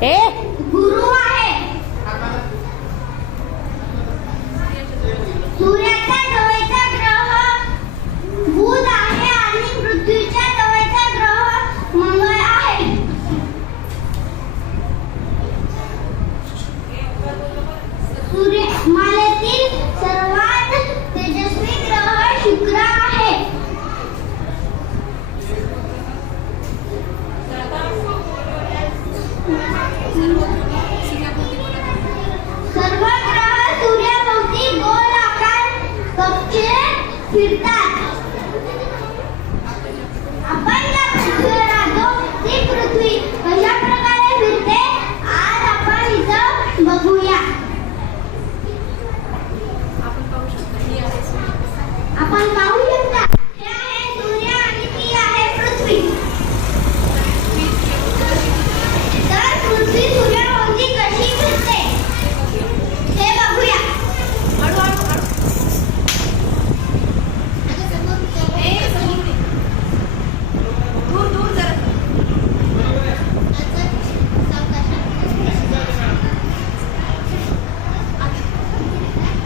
Ê सर्व ग्रह सूर्याभोवती गोल आकार कक्षेत फिरतात.